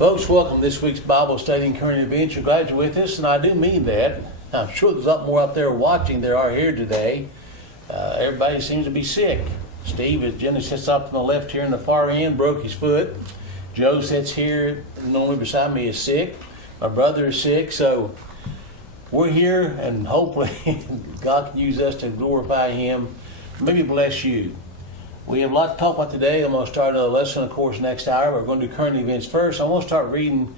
Folks, welcome to this week's Bible study and current events. You're glad you're with us, and I do mean that. I'm sure there's a lot more out there watching than are here today. Everybody seems to be sick. Steve, as Jenny sits up on the left here in the far end, broke his foot. Joe sits here, normally beside me, is sick. My brother is sick, so we're here, and hopefully God can use us to glorify Him, maybe bless you. We have a lot to talk about today. I'm going to start another lesson, of course, next hour. We're going to do current events first. I want to start reading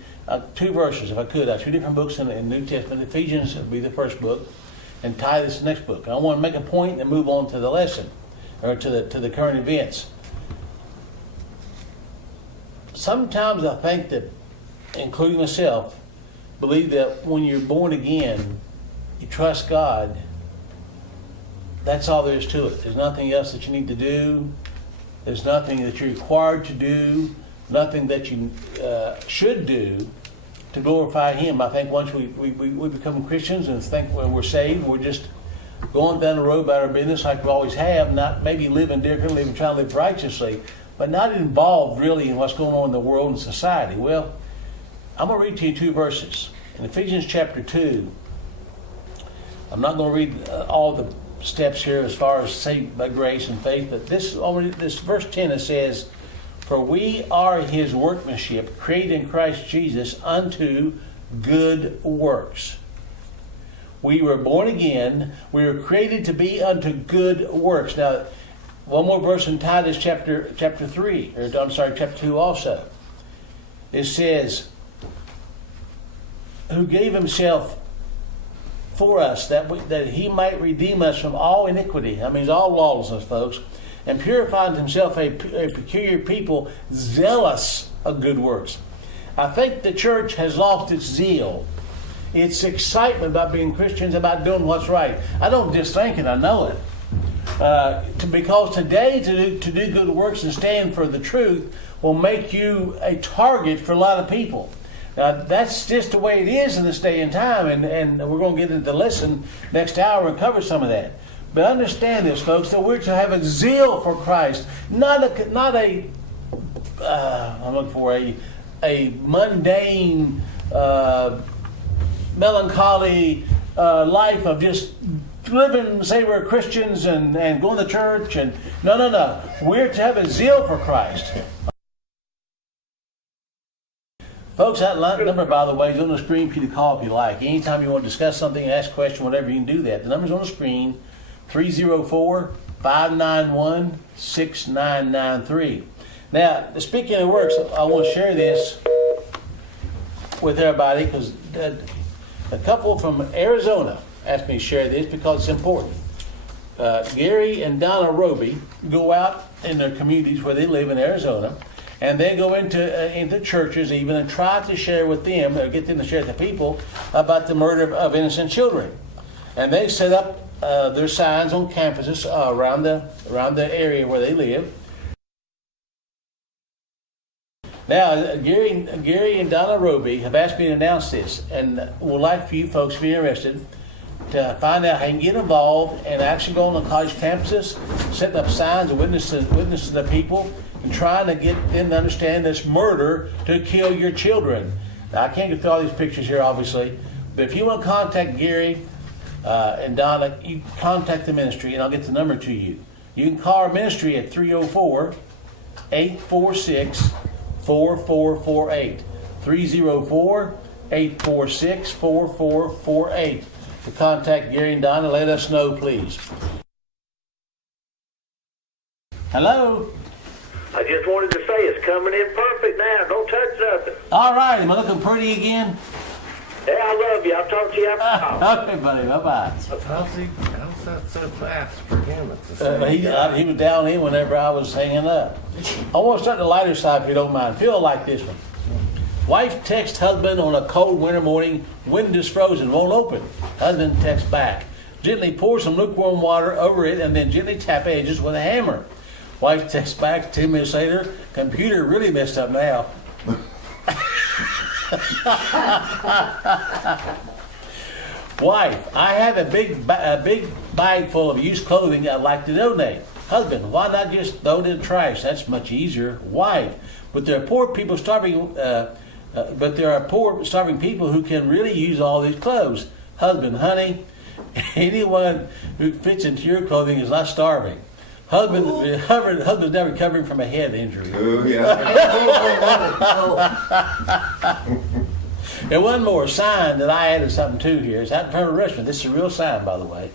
two verses, if I could. Two different books in the New Testament. Ephesians would be the first book, and Titus the next book. I want to make a point and move on to the lesson, or to the current events. Sometimes I think that, including myself, believe that when you're born again, you trust God. That's all there is to it. There's nothing else that you need to do. There's nothing that you're required to do. Nothing that you should do to glorify Him. I think once we become Christians and think when we're saved, we're just going down the road about our business like we always have, not maybe living differently, trying to live righteously, but not involved really in what's going on in the world and society. Well, I'm going to read to you two verses. In Ephesians chapter 2, I'm not going to read all the steps here as far as saved by grace and faith, but this verse 10, it says, "For we are His workmanship, created in Christ Jesus unto good works." We were born again. We were created to be unto good works. Now, one more verse in Titus chapter 3, or I'm sorry, chapter 2 also. It says, "Who gave Himself for us, that He might redeem us from all iniquity." That means all lawlessness, folks. "And purify unto Himself a peculiar people, zealous of good works." I think the church has lost its zeal, its excitement about being Christians, about doing what's right. I don't just think it, I know it. Because today to do good works and stand for the truth will make you a target for a lot of people. Now, that's just the way it is in this day and time, and we're going to get into the lesson next hour and cover some of that. But understand this, folks, that we're to have a zeal for Christ, not a I'm looking for a mundane, melancholy life of just living and say we're Christians and going to church. And no. We're to have a zeal for Christ. Folks, that number, by the way, is on the screen for you to call if you like. Anytime you want to discuss something, ask a question, whatever, you can do that. The number's on the screen, 304-591-6993. Now, speaking of works, I want to share this with everybody because a couple from Arizona asked me to share this because it's important. Gary and Donna Roby go out in their communities where they live in Arizona, and they go into churches even and try to share with them, or get them to share with the people about the murder of innocent children. And they set up their signs on campuses around the area where they live. Now, Gary and Donna Roby have asked me to announce this, and would like for you folks, if you're interested, to find out how you can get involved and actually go on the college campuses, setting up signs and witnessing to the people, and trying to get them to understand this murder to kill your children. Now, I can't get through all these pictures here, obviously, but if you want to contact Gary and Donna, you contact the ministry, and I'll get the number to you. You can call our ministry at 304-846-4448. 304-846-4448. To contact Gary and Donna, let us know, please. Hello? I just wanted to say it's coming in perfect now. Don't touch nothing. All right. Am I looking pretty again? Yeah, I love you. I'll talk to you after. Okay, buddy. Bye-bye. How's that so fast for him? He was down in whenever I was hanging up. I want to start the lighter side if you don't mind. Feel like this one. Wife texts husband on a cold winter morning. Window is frozen. Won't open. Husband texts back. Gently pour some lukewarm water over it and then gently tap edges with a hammer. Wife texts back 10 minutes later. Computer really messed up now. Wife, I have a big bag full of used clothing I'd like to donate. Husband, why not just throw it in the trash? That's much easier. Wife, but there are poor people starving But there are poor, starving people who can really use all these clothes. Husband, honey, anyone who fits into your clothing is not starving. Husband's now recovering from a head injury. Oh, yeah. And one more sign that I added something to here is out in front of the restaurant. This is a real sign, by the way.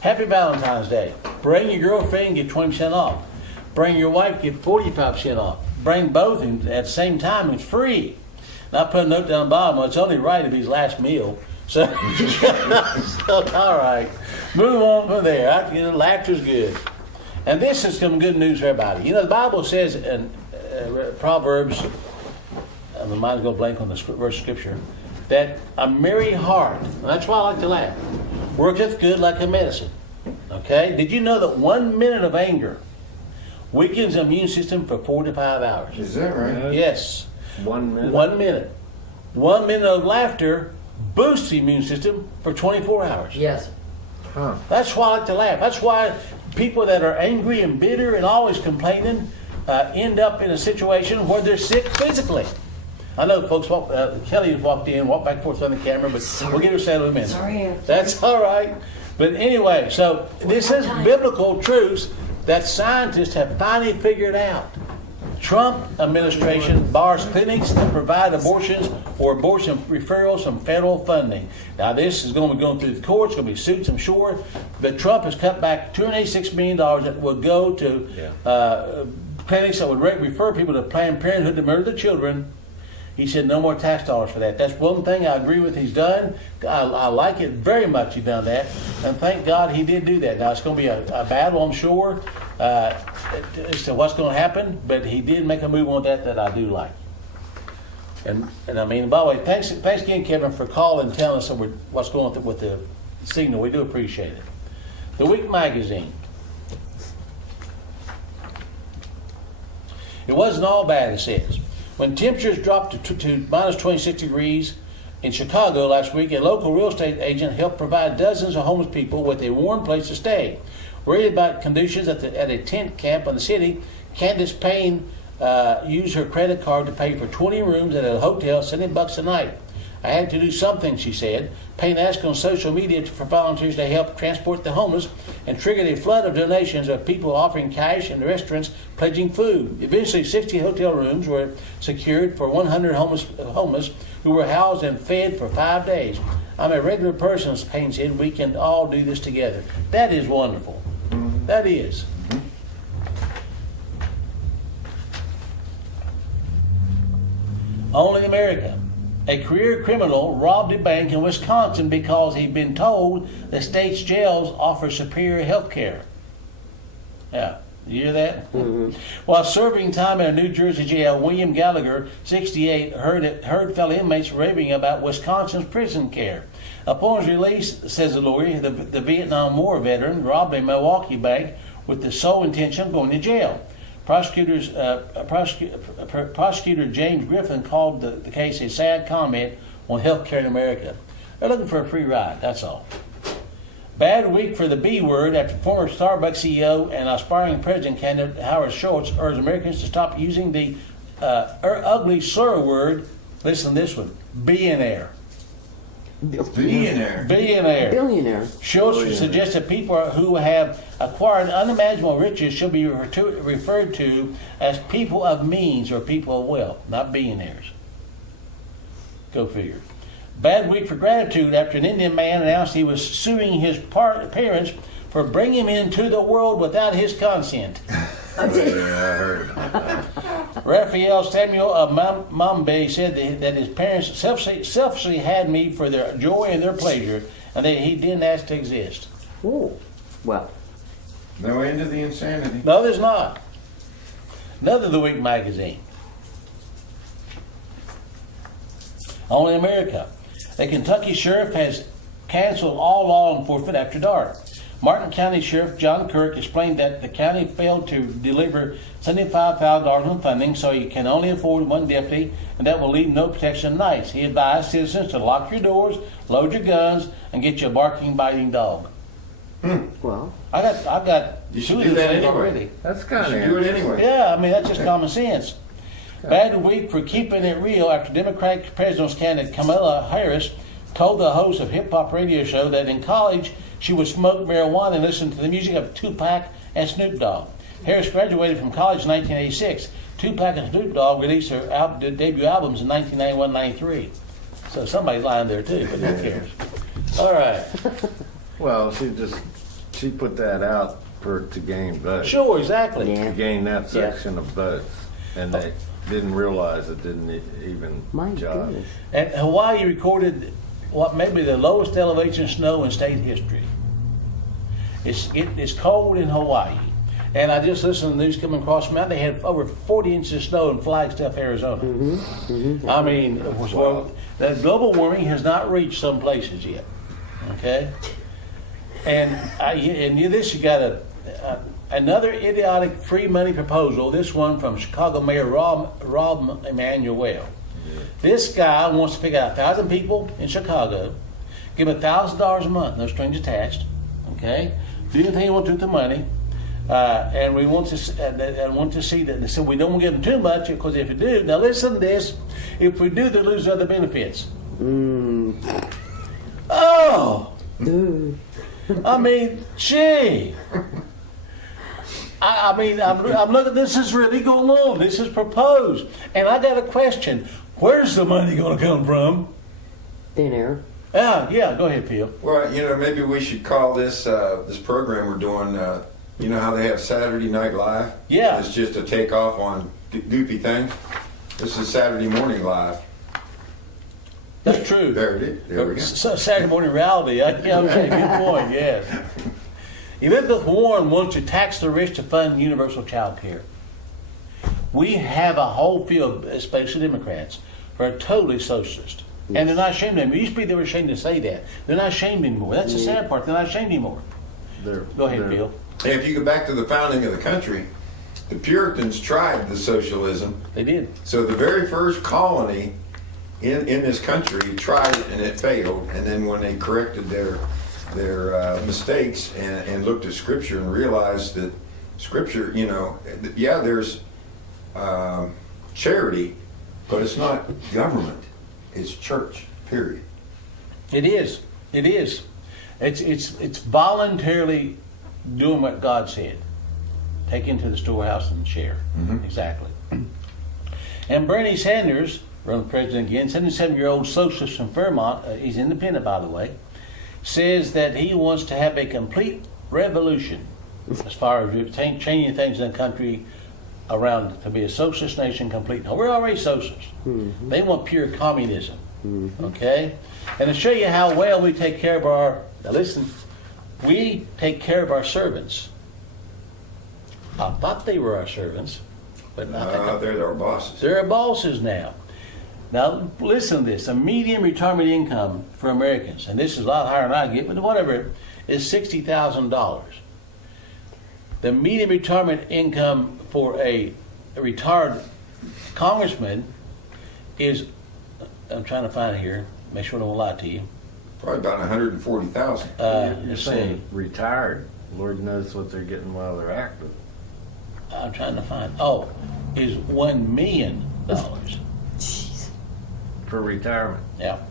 Happy Valentine's Day. Bring your girlfriend, get 20% off. Bring your wife, get 45% off. Bring both at the same time, it's free. And I put a note down the bottom, well, it's only right if he's last meal. So, all right. Move on from there. Laughter's good. And this is some good news for everybody. The Bible says in Proverbs, my mind's going to blank on the verse of Scripture, that a merry heart, and that's why I like to laugh, worketh good like a medicine. Okay? Did you know that 1 minute of anger weakens the immune system for 4 to 5 hours? Is that right? Yes. 1 minute. 1 minute. 1 minute of laughter boosts the immune system for 24 hours. Yes. Huh. That's why I like to laugh. That's why people that are angry and bitter and always complaining end up in a situation where they're sick physically. I know folks, Kelly walked back and forth on the camera, but we'll get her settled in a minute. Sorry. That's all right. But anyway, so this is biblical truths that scientists have finally figured out. Trump administration bars clinics that provide abortions or abortion referrals from federal funding. Now this is going to be going through the courts, going to be suits, I'm sure. But Trump has cut back $286 million that will go to clinics that would refer people to Planned Parenthood to murder the children. He said no more tax dollars for that. That's one thing I agree with he's done. I like it very much he's done that. And thank God he did do that. Now it's going to be a battle, I'm sure, as to what's going to happen. But he did make a move on that I do like. And I mean, by the way, thanks again, Kevin, for calling and telling us what's going on with the signal. We do appreciate it. The Week magazine. It wasn't all bad, it says. When temperatures dropped to minus 26 degrees in Chicago last week, a local real estate agent helped provide dozens of homeless people with a warm place to stay. Worried about conditions at a tent camp in the city, Candace Payne used her credit card to pay for 20 rooms at a hotel, $70 a night. I had to do something, she said. Payne asked on social media for volunteers to help transport the homeless and triggered a flood of donations of people offering cash and restaurants pledging food. Eventually, 60 hotel rooms were secured for 100 homeless who were housed and fed for 5 days. I'm a regular person, Payne said. We can all do this together. That is wonderful. That is. Only in America. A career criminal robbed a bank in Wisconsin because he'd been told the state's jails offer superior health care. Yeah, you hear that? Mm-hmm. While serving time in a New Jersey jail, William Gallagher, 68, heard fellow inmates raving about Wisconsin's prison care. Upon his release, says the lawyer, the Vietnam War veteran robbed a Milwaukee bank with the sole intention of going to jail. Prosecutor James Griffin called the case a sad comment on health care in America. They're looking for a free ride, that's all. Bad week for the B word after former Starbucks CEO and aspiring president candidate Howard Schultz urged Americans to stop using the ugly slur word, listen to this one, billionaire. Billionaire. Schultz suggests that people who have acquired unimaginable riches should be referred to as people of means or people of wealth, not billionaires. Go figure. Bad week for gratitude after an Indian man announced he was suing his parents for bringing him into the world without his consent. Yeah, I heard about that. Raphael Samuel of Mumbai said that his parents selfishly had me for their joy and their pleasure, and that he didn't ask to exist. Ooh. Well. No end to the insanity. No, there's not. Another The Week magazine. Only in America. A Kentucky sheriff has canceled all law enforcement after dark. Martin County Sheriff John Kirk explained that the county failed to deliver $75,000 in funding, so he can only afford one deputy, and that will leave no protection nights. He advised citizens to lock your doors, load your guns, and get you a barking, biting dog. Well, I've got You should two do of that those anyway. already. That's You kind should of do it anyway. Yeah, I mean, that's just common sense. Bad week for keeping it real after Democratic presidential candidate Kamala Harris told the host of hip hop radio show that in college she would smoke marijuana and listen to the music of Tupac and Snoop Dogg. Harris graduated from college in 1986. Tupac and Snoop Dogg released their debut albums in 1991-93. So somebody's lying there too, but who cares? All right. Well, she put that out to gain votes. Sure, exactly. Yeah. To gain that section of votes. And they didn't realize it didn't even My job. goodness. And Hawaii recorded what may be the lowest elevation snow in state history. It's cold in Hawaii. And I just listened to the news coming across the mountain. They had over 40 inches of snow in Flagstaff, Arizona. I mean, that global warming has not reached some places yet. Okay? And this, you got another idiotic free money proposal, this one from Chicago Mayor Rob Emanuel. This guy wants to pick out 1,000 people in Chicago, give them $1,000 a month, no strings attached, okay? Do anything you want to with the money, and we want to see that. They said we don't want to give them too much because if you do, now listen to this, if we do, they lose other benefits. Oh! I mean, gee! I mean, I'm looking. This is really going on. This is proposed, and I got a question. Where's the money going to come from? Thin air. Yeah. Go ahead, Phil. Well, maybe we should call this this program we're doing. You know how they have Saturday Night Live? Yeah. It's just a takeoff on goofy things. This is Saturday Morning Live. That's true. There it is. There we go. Saturday morning reality. Yeah, okay, good point. Yes. Elizabeth Warren wants to tax the rich to fund universal child care. We have a whole field, especially Democrats, who are totally socialist. And they're not ashamed anymore. It used to be they were ashamed to say that. They're not ashamed anymore. That's the sad part. They're not ashamed anymore. Go ahead, Phil. Hey, if you go back to the founding of the country, the Puritans tried the socialism. They did. So the very first colony in this country tried it and it failed. And then when they corrected their mistakes and looked at Scripture and realized that Scripture, there's charity, but it's not government. It's church. Period. It is. It's voluntarily doing what God said. Take into the storehouse and share. Mm-hmm. Exactly. And Bernie Sanders, running for president again, 77-year-old socialist from Vermont, he's independent by the way, says that he wants to have a complete revolution as far as changing things in the country around to be a socialist nation complete. Now, we're already socialists. Mm-hmm. They want pure communism. Mm-hmm. Okay? And to show you how well we take care of we take care of our servants. I thought they were our servants, but not they're our bosses. They're our bosses now. Now, listen to this. The median retirement income for Americans, and this is a lot higher than I get, but whatever, is $60,000. The median retirement income for a retired congressman is, I'm trying to find it here, make sure I don't lie to you. Probably about 140,000. You're saying retired. Lord knows what they're getting while they're active. I'm trying to find, is $1 million. Jeez. For retirement. Yep.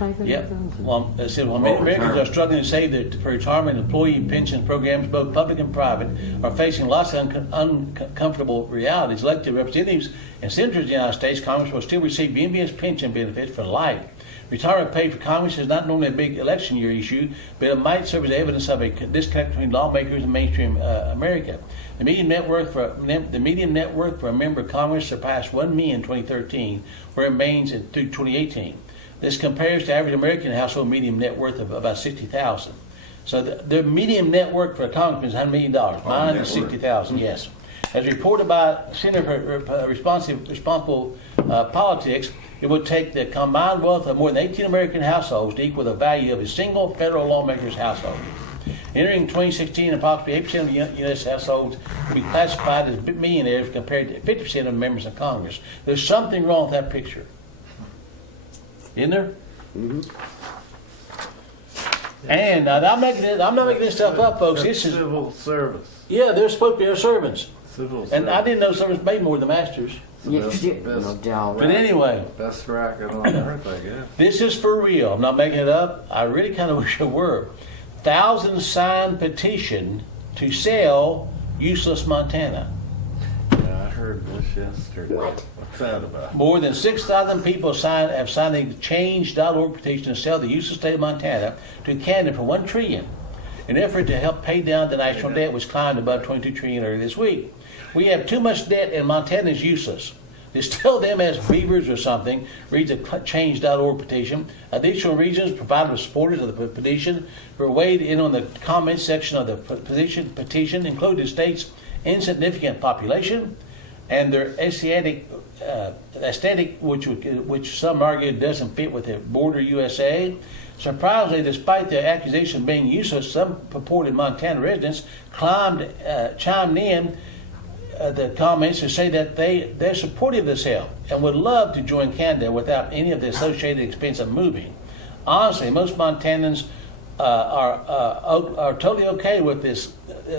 500,000. Well, it said, many Americans are struggling to save for retirement. Employee pension programs, both public and private, are facing lots of uncomfortable realities. Elected representatives and senators in the United States, Congress will still receive envious pension benefits for life. Retirement pay for Congress is not normally a big election year issue, but it might serve as evidence of a disconnect between lawmakers and mainstream America. The median net worth for a member of Congress surpassed $1 million in 2013, where it remains through 2018. This compares to average American household median net worth of about $60,000. So the median net worth for a congressman is $100 million. Mine is $60,000. Yes. As reported by Center for Responsible Politics, it would take the combined wealth of more than 18 American households to equal the value of a single federal lawmaker's household. Entering 2016, approximately 8% of U.S. households would be classified as millionaires compared to 50% of members of Congress. There's something wrong with that picture. Isn't there? Mm-hmm. And I'm not making this stuff up, folks. This is civil service. Yeah, they're supposed to be our servants. Civil and service. I didn't know servants made more than masters. Yeah, Best- yeah, best- no doubt. But anyway, Best racket on earth, I guess. this is for real. I'm not making it up. I really kind of wish it were. Thousands signed petition to sell useless Montana. Yeah, I heard this yesterday. What? What's that about? More than 6,000 people have signed a change.org petition to sell the useless state of Montana to Canada for $1 trillion, in an effort to help pay down the national debt, which climbed above $22 trillion earlier this week. We have too much debt, and Montana is useless. Distill them as beavers or something, reads a change.org petition. Additional reasons provided with supporters of the petition were weighed in on the comments section of the petition include the state's insignificant population and their aesthetic, which some argue doesn't fit with the border USA. Surprisingly, despite the accusation of being useless, some purported Montana residents chimed in the comments to say that they're supportive of this help and would love to join Canada without any of the associated expense of moving. Honestly, most Montanans are totally okay with this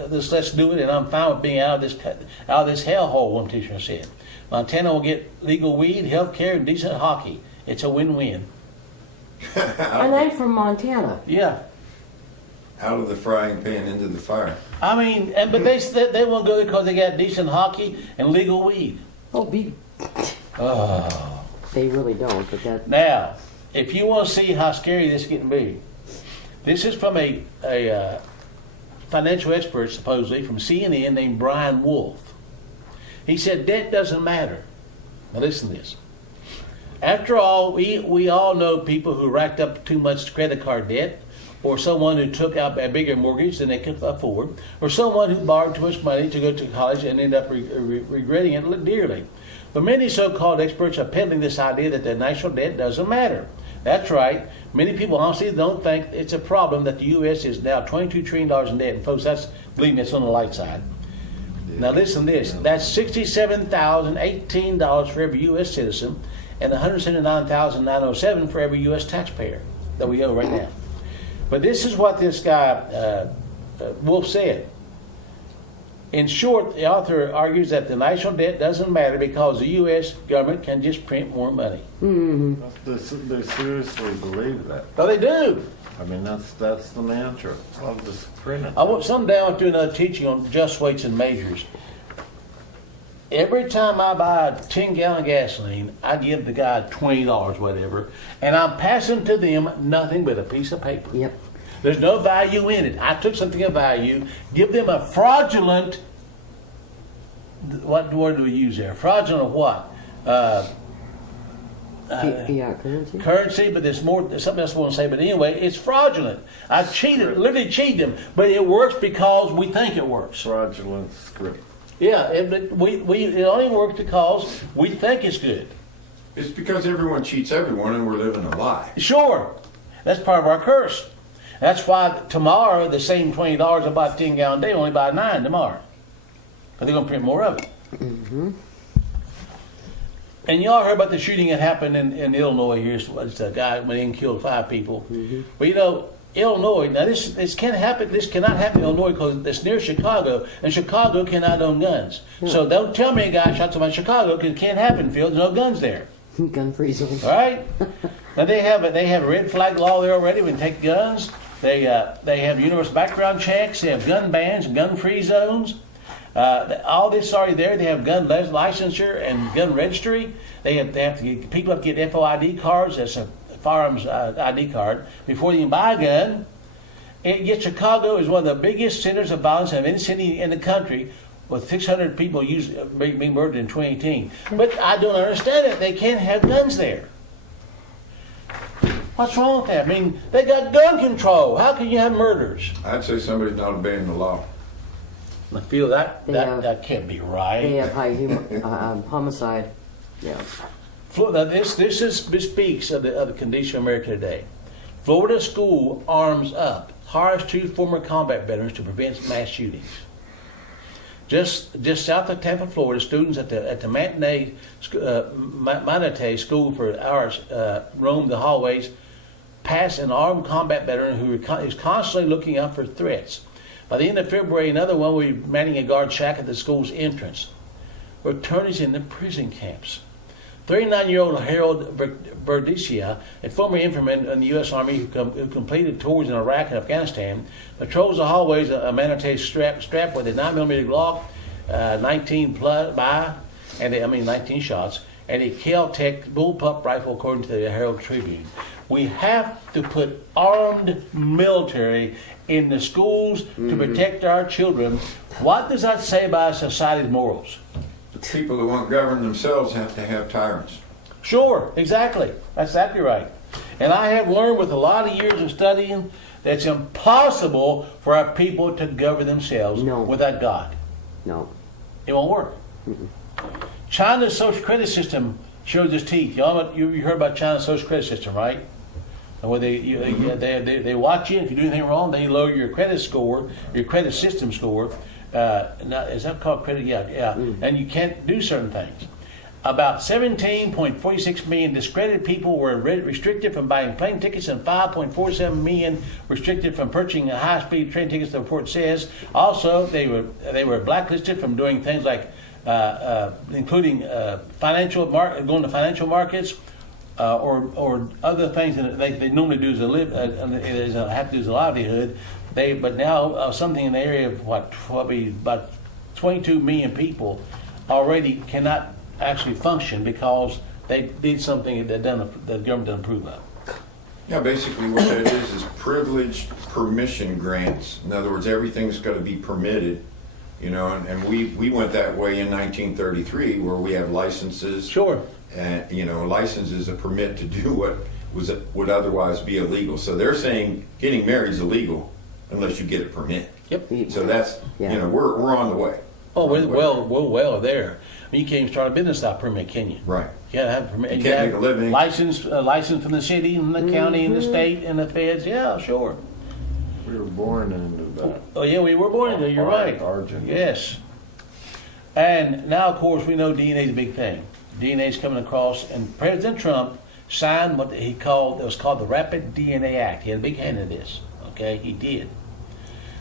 let's do it, and I'm fine with being out of this hellhole, one teacher said. Montana will get legal weed, health care, and decent hockey. It's a win-win. And I'm from Montana. Yeah. Out of the frying pan into the fire. I mean, but they won't go there because they got decent hockey and legal weed. Oh, they really don't, but that. Now, if you want to see how scary this can be, this is from a financial expert, supposedly, from CNN named Brian Wolf. He said, debt doesn't matter. Now listen to this. After all, we all know people who racked up too much credit card debt, or someone who took out a bigger mortgage than they could afford, or someone who borrowed too much money to go to college and ended up regretting it dearly. But many so-called experts are peddling this idea that the national debt doesn't matter. That's right. Many people honestly don't think it's a problem that the U.S. is now $22 trillion in debt. And folks, believe me, it's on the light side. Now listen to this. That's $67,018 for every U.S. citizen and $179,907 for every U.S. taxpayer that we owe right now. But this is what this guy, Wolf, said. In short, the author argues that the national debt doesn't matter because the U.S. government can just print more money. Mm-hmm. They seriously believe that. Oh, they do. I mean, that's the mantra. I'll just print it. Someday I want to do another teaching on just weights and measures. Every time I buy a 10-gallon gasoline, I give the guy $20, whatever, and I'm passing to them nothing but a piece of paper. Yep. There's no value in it. I took something of value, give them a fraudulent, what word do we use there? Fraudulent of what? Fiat currency. Currency, but there's more, there's something else I want to say, but anyway, it's fraudulent. I cheated, literally cheated them, but it works because we think it works. Fraudulent script. Yeah, but it only works because we think it's good. It's because everyone cheats everyone and we're living a lie. Sure, that's part of our curse. That's why tomorrow, the same $20 I buy a 10-gallon day, only buy 9 tomorrow. Because they're going to print more of it. Mm-hmm. And y'all heard about the shooting that happened in Illinois here. It's a guy went in and killed 5 people. Mm-hmm. But you know, Illinois, now this can't happen. This cannot happen in Illinois because it's near Chicago, and Chicago cannot own guns. Yeah. So don't tell me a guy shot somebody in Chicago because it can't happen, Phil. There's no guns there. Gun-free zone. All right? Now they have a red flag law there already. We can take guns. They have universal background checks. They have gun bans, gun-free zones. All this already there. They have gun licensure and gun registry. People have to get FOID cards. That's a firearms ID card before you can buy a gun. And yet Chicago is one of the biggest centers of violence of any city in the country, with 600 people being murdered in 2018. But I don't understand it. They can't have guns there. What's wrong with that? I mean, they got gun control. How can you have murders? I'd say somebody's not obeying the law. I feel that can't be right. They have high homicide. Yeah. Now this speaks of the condition of America today. Florida school arms up, hires 2 former combat veterans to prevent mass shootings. Just south of Tampa, Florida, students at the Manatee School for Arts roamed the hallways past an armed combat veteran who is constantly looking out for threats. By the end of February, another one will be manning a guard shack at the school's entrance. were attorneys in the prison camps. 39-year-old Harold Verdicia, a former informant in the U.S. Army who completed tours in Iraq and Afghanistan, patrols the hallways a mandatory strap with a 9mm Glock, 19 shots, and a Kel-Tec bullpup rifle, according to the Herald Tribune. We have to put armed military in the schools to protect our children. What does that say about society's morals? The people who won't govern themselves have to have tyrants. Sure, exactly. That's exactly right. And I have learned with a lot of years of studying that it's impossible for our people to govern themselves without God. No. It won't work. China's social credit system shows its teeth. You heard about China's social credit system, right? Where they watch you. If you do anything wrong, they lower your credit score, your credit system score. Is that called credit? Yeah. And you can't do certain things. About 17.46 million discredited people were restricted from buying plane tickets, and 5.47 million restricted from purchasing high-speed train tickets, the report says. Also, they were blacklisted from doing things like, including going to financial markets, or other things that they normally do as a livelihood. But now something in the area of probably about 22 million people already cannot actually function because they did something that the government doesn't approve of. Yeah, basically what that is privileged permission grants. In other words, everything's got to be permitted, and we went that way in 1933, where we have licenses. Sure. And license is a permit to do what would otherwise be illegal. So they're saying getting married is illegal unless you get a permit. Yep. So that's we're on the way. Oh, we're well there. I mean, you can't even start a business without permit, can you? Right. You gotta have a permit. You can't make a living. License from the city, and the county, and the state, and the feds. Yeah, sure. We were born into that. Oh yeah, we were born into. You're right. Origin. Yes. And now, of course, we know DNA is a big thing. DNA is coming across, and President Trump signed what it was called the Rapid DNA Act. He had a big hand in this. Okay, he did.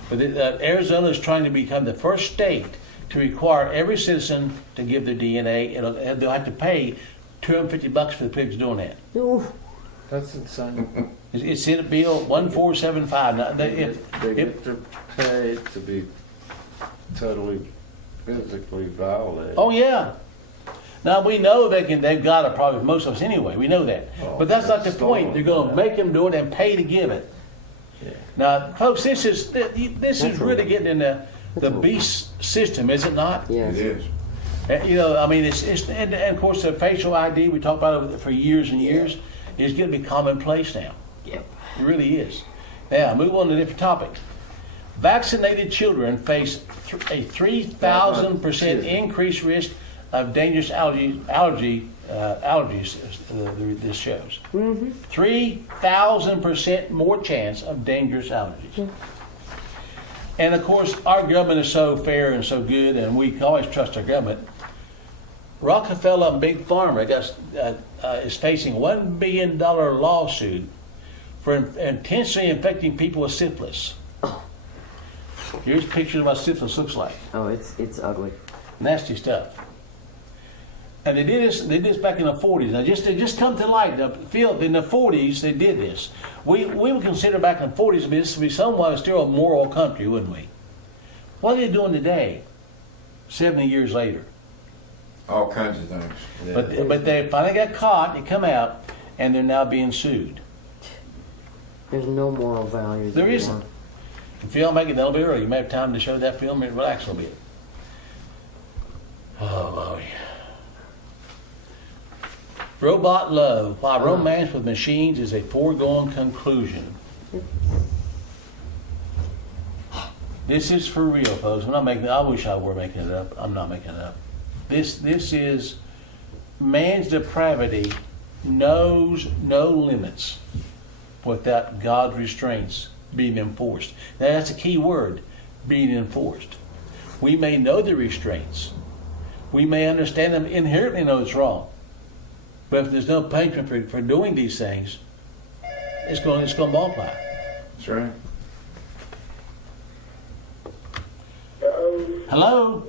But Arizona is trying to become the first state to require every citizen to give their DNA, and they'll have to pay $250 for the pigs doing that. Ooh. That's insane. It's in Bill 1475. Now, They get to pay to be totally physically violated. Oh yeah. Now we know they've got a problem with most of us anyway. We know that, but that's not the point. They're going to make them do it and pay to give it. Yeah. Now, folks, this is really getting in the beast system, is it not? Yes. It is. I mean, it's and of course the facial ID we talked about it for years and years is going to be commonplace now. Yep. It really is. Now, move on to a different topic. Vaccinated children face a 3,000% increased risk of dangerous allergies. This shows 3,000% more chance of dangerous allergies. And of course, our government is so fair and so good, and we can always trust our government. Rockefeller and Big Pharma is facing a $1 billion lawsuit for intentionally infecting people with syphilis. Here's pictures of what syphilis looks like. Oh, it's ugly. Nasty stuff. And they did this back in the 40s. Now, it just come to light. In the 40s, they did this. We would consider back in the 40s this to be somewhat still a moral country, wouldn't we? What are they doing today, 70 years later? All kinds of things. Yeah. But they finally got caught, they come out, and they're now being sued. There's no moral values. There anymore. isn't. If you don't make it a little bit early, you may have time to show that film and relax a little bit. Oh, boy. Robot love. Why romance with machines is a foregone conclusion. This is for real, folks. I'm not making it. I wish I were making it up. I'm not making it up. This is man's depravity knows no limits without God's restraints being enforced. Now that's a key word, being enforced. We may know the restraints. We may understand them, inherently know it's wrong. But if there's no punishment for doing these things, it's going to multiply. That's right. Hello?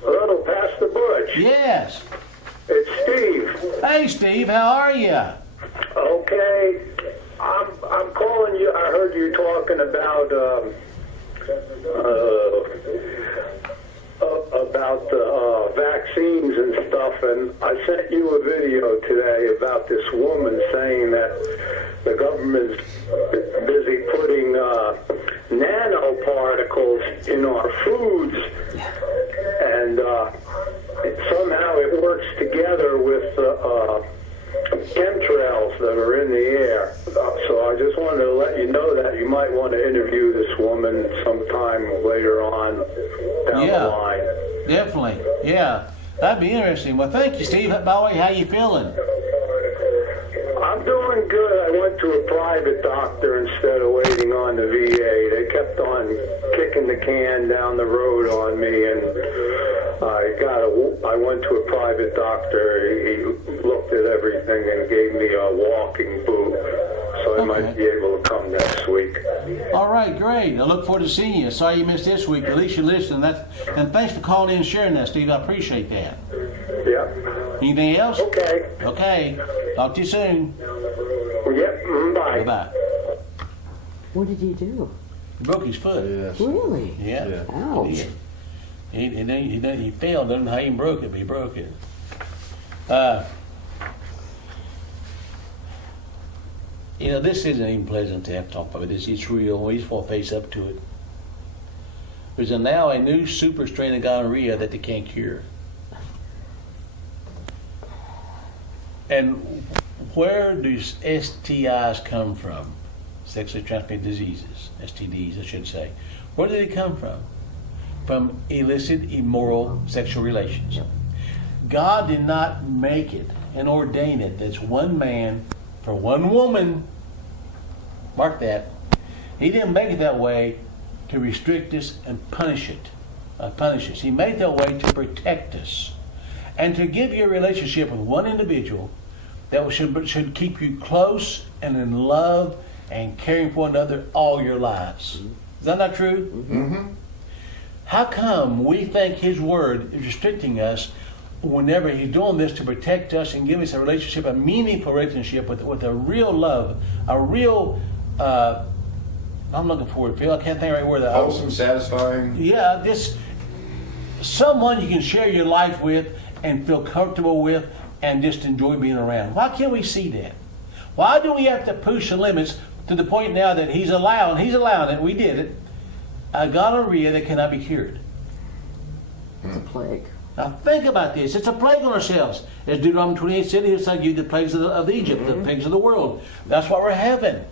Hello, Pastor Butch. Yes. It's Steve. Hey, Steve, how are you? Okay. I'm calling you. I heard you talking about vaccines and stuff, and I sent you a video today about this woman saying that the government's busy putting nanoparticles in our foods, and somehow it works together with chemtrails that are in the air. So I just wanted to let you know that you might want to interview this woman sometime later on down the line. Definitely. Yeah, that'd be interesting. Well, thank you, Steve. By the way, how you feeling? I'm doing good. I went to a private doctor instead of waiting on the VA. They kept on kicking the can down the road on me, and I went to a private doctor. He looked at everything and gave me a walking boot, so I might be able to come next week. All right, great. I look forward to seeing you. Sorry you missed this week. At least you're listening. And thanks for calling in and sharing that, Steve. I appreciate that. Yeah. Anything else? Okay. Okay. Talk to you soon. Yep. Bye. Bye-bye. What did he do? He broke his foot. Yes. Really? Yeah. Yeah. Ouch. He failed. Don't know how he broke it, but he broke it. This isn't even pleasant to have to talk about this. It's real. We just want to face up to it. There's now a new super strain of gonorrhea that they can't cure. And where do STIs come from? Sexually transmitted diseases, STDs, I should say. Where do they come from? From illicit, immoral sexual relations. Yep. God did not make it and ordain it. That's one man for one woman. Mark that. He didn't make it that way to restrict us and punish us. He made it that way to protect us and to give you a relationship with one individual that should keep you close and in love and caring for one another all your lives. Is that not true? Mm-hmm. How come we think His Word is restricting us whenever He's doing this to protect us and give us a relationship, a meaningful relationship with a real love, a real, I'm looking for it, Phil, I can't think of the right word. Wholesome, satisfying. Yeah, just someone you can share your life with and feel comfortable with and just enjoy being around. Why can't we see that? Why do we have to push the limits to the point now that He's allowing it, we did it, a gonorrhea that cannot be cured? It's a plague. Now think about this. It's a plague on ourselves. As Deuteronomy 28 said, He'll give you the plagues of Egypt, the plagues of the world. That's what we're having.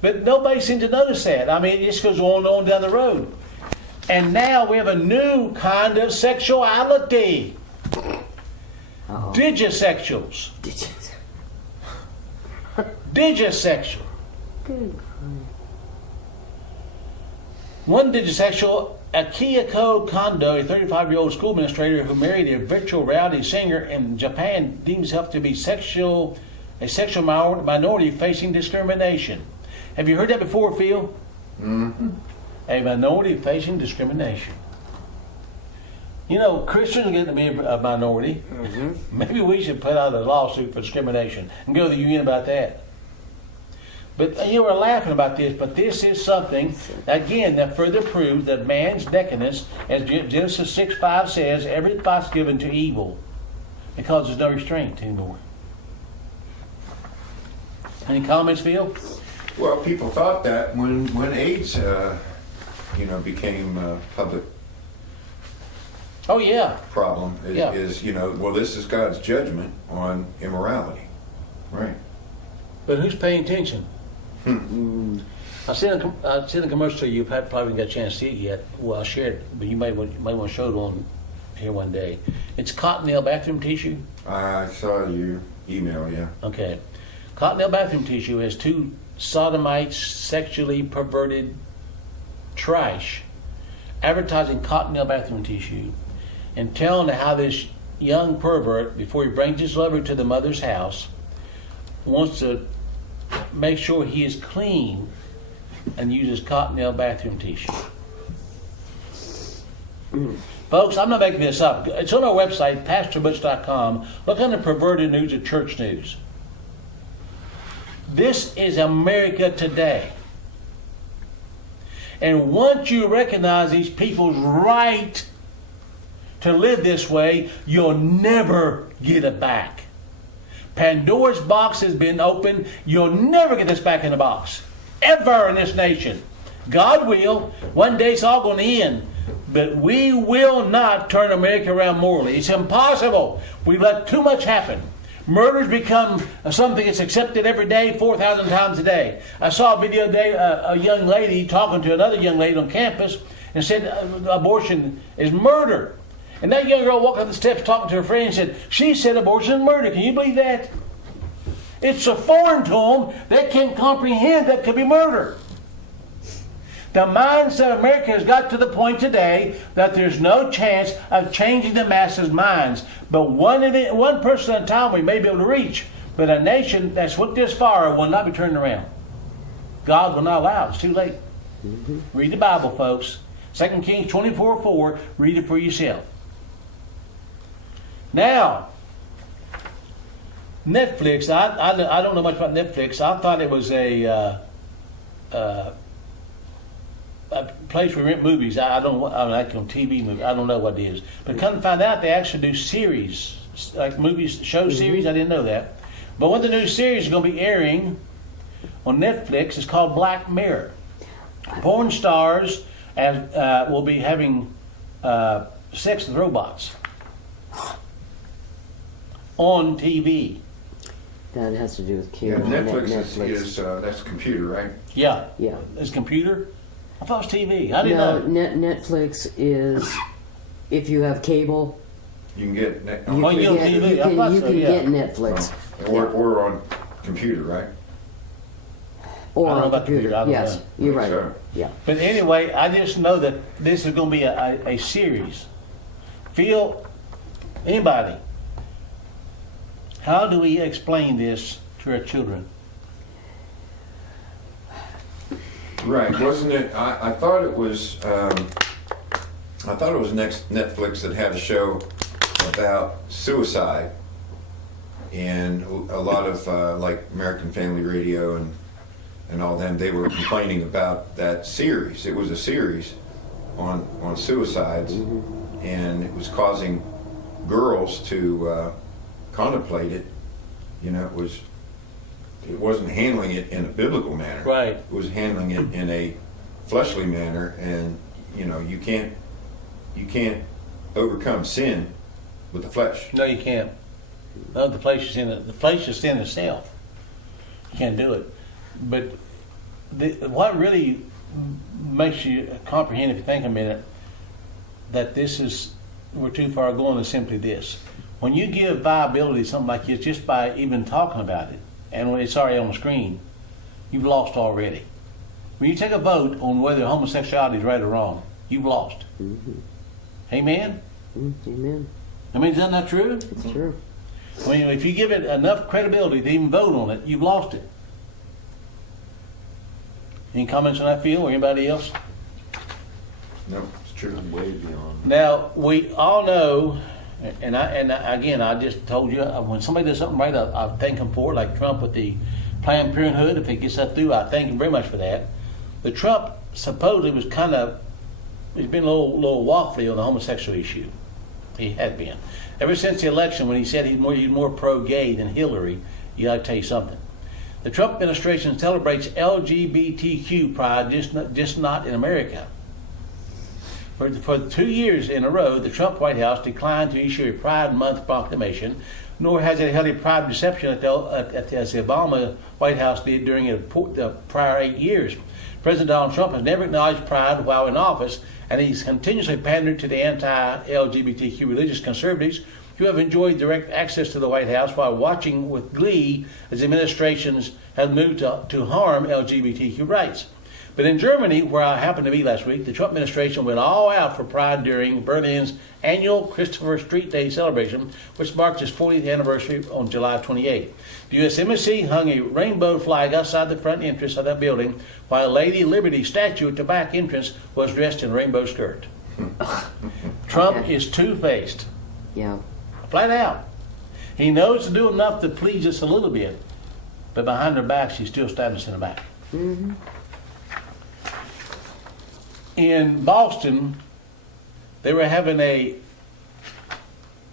But nobody seems to notice that. I mean, it just goes on and on down the road. And now we have a new kind of sexuality. Uh-oh. Digisexuals. Digisexual. Good. One digisexual, Akihiko Kondo, a 35-year-old school administrator who married a virtual reality singer in Japan, deems himself to be a sexual minority facing discrimination. Have you heard that before, Phil? Mm-hmm. A minority facing discrimination. Christians are getting to be a minority. Mm-hmm. Maybe we should put out a lawsuit for discrimination and go to the UN about that. But we're laughing about this, but this is something, again, that further proves that man's decadence, as Genesis 6:5 says, every thought's given to evil because there's no restraint anymore. Any comments, Phil? Well, people thought that when AIDS, became a public Oh, yeah. problem, this is God's judgment on immorality. Right. But who's paying attention? I've seen a commercial to you. You probably haven't got a chance to see it yet. Well, I'll share it, but you might want to show it on here one day. It's Cottonelle bathroom tissue. I saw your email, yeah. Okay. Cottonelle bathroom tissue has two sodomites, sexually perverted trash, advertising Cottonelle bathroom tissue and telling how this young pervert, before he brings his lover to the mother's house, wants to make sure he is clean and uses Cottonelle bathroom tissue. Folks, I'm not making this up. It's on our website, pastorbutch.com. Look under perverted news or church news. This is America today. And once you recognize these people's right to live this way, you'll never get it back. Pandora's box has been opened. You'll never get this back in the box. Ever in this nation. God will. One day it's all going to end. But we will not turn America around morally. It's impossible. We let too much happen. Murders become something that's accepted every day, 4,000 times a day. I saw a video today, a young lady talking to another young lady on campus and said abortion is murder. And that young girl walked up the steps talking to her friend and said, she said abortion is murder. Can you believe that? It's so foreign to them, they can't comprehend that could be murder. The mindset of America has got to the point today that there's no chance of changing the masses' minds. But one person at a time we may be able to reach. But a nation that's went this far will not be turned around. God will not allow it. It's too late. Mm-hmm. Read the Bible, folks. 2 Kings 24:4. Read it for yourself. Now, Netflix. I don't know much about Netflix. I thought it was a place where we rent movies. I mean, like on TV movies. I don't know what it is. But come to find out, they actually do series, like movies, show series. I didn't know that. But one of the new series is going to be airing on Netflix. It's called Black Mirror. Porn stars will be having sex with robots on TV. That has to do with Yeah, cable. Netflix is that's computer, right? Yeah. Yeah. It's computer. I thought it was TV. I didn't know. Netflix is, if you have cable, You can get you On your can, TV, you I can, thought you so, can yeah. get Netflix. or on computer, right? Or I don't know on about computer. computer, I don't Yes, know. you're right. So, Yeah. But anyway, I just know that this is going to be a series. Phil, anybody, how do we explain this to our children? right, wasn't it? I thought it was. I thought it was Netflix that had a show about suicide, and a lot of like American Family Radio and all them. They were complaining about that series. It was a series on suicides, and it was causing girls to contemplate it. You know, it wasn't handling it in a biblical manner. Right. It was handling it in a fleshly manner, and you know, you can't overcome sin with the flesh. No, you can't. No, the flesh is sin itself. You can't do it. But what really makes you comprehend, if you think a minute, that we're too far going is simply this. When you give viability to something like this just by even talking about it, and when it's already on the screen, you've lost already. When you take a vote on whether homosexuality is right or wrong, you've lost. Mm-hmm. Amen? Amen. I mean, isn't that true? It's true. I mean, if you give it enough credibility to even vote on it, you've lost it. Any comments on that, Phil, or anybody else? No, it's true. I'm way beyond. Now, we all know, and again, I just told you, when somebody does something right, I thank them for it, like Trump with the Planned Parenthood. If he gets that through, I thank him very much for that. But Trump supposedly was he's been a little waffly on the homosexual issue. He had been. Ever since the election, when he said he's more pro-gay than Hillary, you got to tell you something. The Trump administration celebrates LGBTQ pride, just not in America. For 2 years in a row, the Trump White House declined to issue a Pride Month proclamation, nor has it held a pride reception as the Obama White House did during the prior 8 years. President Donald Trump has never acknowledged pride while in office, and he's continuously pandered to the anti-LGBTQ religious conservatives who have enjoyed direct access to the White House while watching with glee as administrations have moved to harm LGBTQ rights. But in Germany, where I happened to be last week, the Trump administration went all out for pride during Berlin's annual Christopher Street Day celebration, which marked its 40th anniversary on July 28. The U.S. Embassy hung a rainbow flag outside the front entrance of that building, while a Lady Liberty statue at the back entrance was dressed in a rainbow skirt. Trump Okay. is two-faced, Yeah. flat out. He knows to do enough to please us a little bit, but behind their backs, he still stabs us in the back. Mm-hmm. In Boston, they were having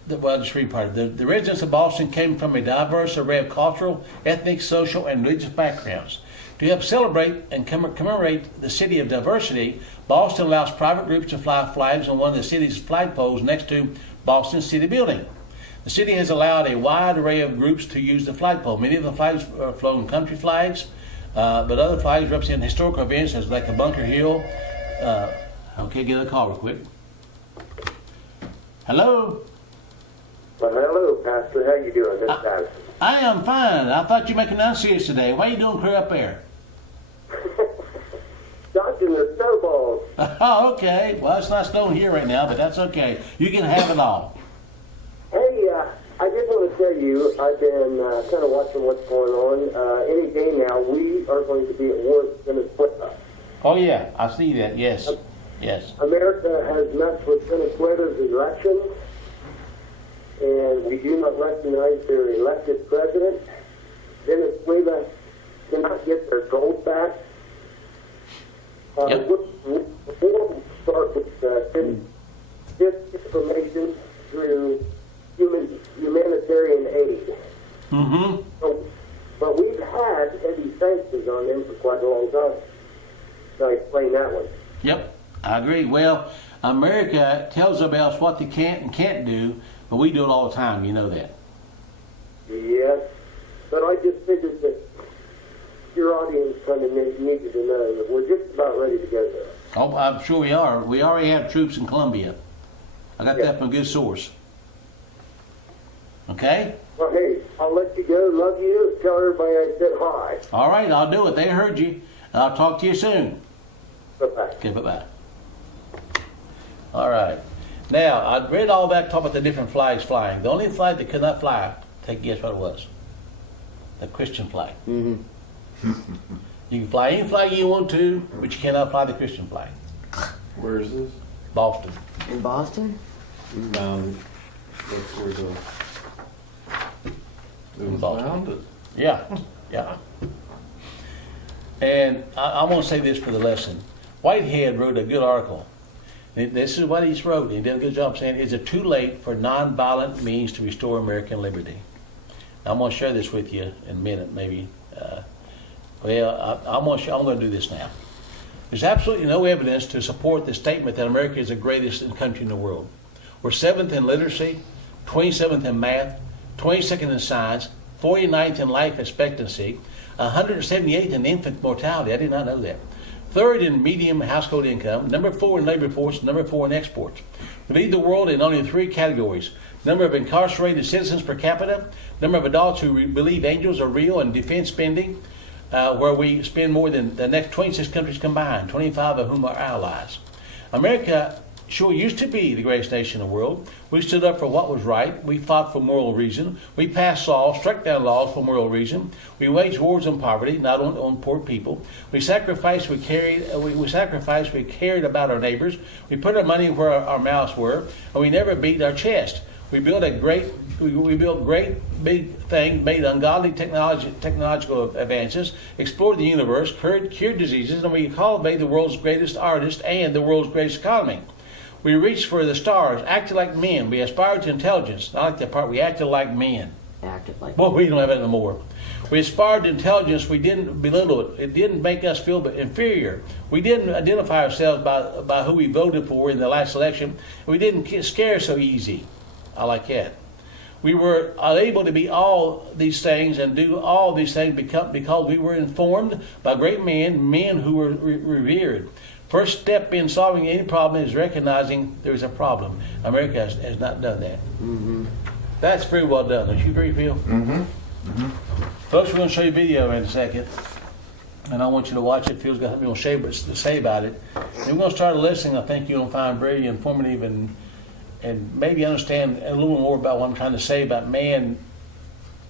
well, just read part of it. The residents of Boston came from a diverse array of cultural, ethnic, social, and religious backgrounds. To help celebrate and commemorate the city of diversity, Boston allows private groups to fly flags on one of the city's flagpoles next to Boston City Building. The city has allowed a wide array of groups to use the flagpole. Many of the flags are flown country flags, but other flags represent historical events, as like a Bunker Hill. Okay, get a call real quick. Hello? Well, hello, Pastor. How you doing? This is Pastor. I am fine. I thought you were making announcements today. What are you doing clear up there? Dodging the snowballs. Oh, okay. Well, it's not snowing here right now, but that's okay. You can have it all. Hey, I just want to tell you, I've been kind of watching what's going on. Any day now, we are going to be at war. It's going to split us. Oh, yeah. I see that. Yes. Yes. America has messed with Venezuela's elections, and we do not recognize their elected president. Venezuela cannot get their gold back. Yep. We'll start with disinformation through humanitarian aid. Mm-hmm. But we've had heavy sanctions on them for quite a long time. So I explain that one. Yep. I agree. Well, America tells us what they can't and can't do, but we do it all the time. You know that. Yes. But I just figured that your audience kind of needed to know that we're just about ready to go there. Oh, I'm sure we are. We already have troops in Colombia. I got that from a good source. Okay? Well, hey, I'll let you go. Love you. Tell everybody I said hi. All right, I'll do it. They heard you. I'll talk to you soon. Bye-bye. Okay, bye-bye. All right. Now, I read all that, talk about the different flags flying. The only flag that could not fly, take a guess what it was. The Christian flag. Mm-hmm. You can fly any flag you want to, but you cannot fly the Christian flag. Where is this? Boston. In Boston? Down, that's where it was Boston. founded. Yeah, yeah. And I want to say this for the lesson. Whitehead wrote a good article. This is what he wrote. He did a good job saying, is it too late for nonviolent means to restore American liberty? I'm going to share this with you in a minute, maybe. I'm going to do this now. There's absolutely no evidence to support the statement that America is the greatest country in the world. We're 7th in literacy, 27th in math, 22nd in science, 49th in life expectancy, 178th in infant mortality. I did not know that. 3rd in median household income, number 4 in labor force, number 4 in exports. We lead the world in only 3 categories: number of incarcerated citizens per capita, number of adults who believe angels are real, and defense spending, where we spend more than the next 26 countries combined, 25 of whom are allies. America sure used to be the greatest nation in the world. We stood up for what was right. We fought for moral reason. We passed laws, struck down laws for moral reason. We waged wars on poverty, not on poor people. We sacrificed. We cared about our neighbors. We put our money where our mouths were, and we never beat our chest. We built great big things, made ungodly technological advances, explored the universe, cured diseases, and we cultivated the world's greatest artists and the world's greatest economy. We reached for the stars, acted like men. We aspired to intelligence. I like that part. We acted like men. Acted like. Well, we don't have it anymore. We aspired to intelligence. We didn't belittle it. It didn't make us feel inferior. We didn't identify ourselves by who we voted for in the last election. We didn't get scared so easy. I like that. We were able to be all these things and do all these things because we were informed by great men who were revered. First step in solving any problem is recognizing there is a problem. America has not done that. Mm-hmm. That's very well done. Don't you agree, Phil? Mm-hmm. Mm-hmm. Folks, we're going to show you a video in a second, and I want you to watch it. Phil's got something to say about it. And we're going to start listening. I think you'll find very informative and maybe understand a little more about what I'm trying to say about man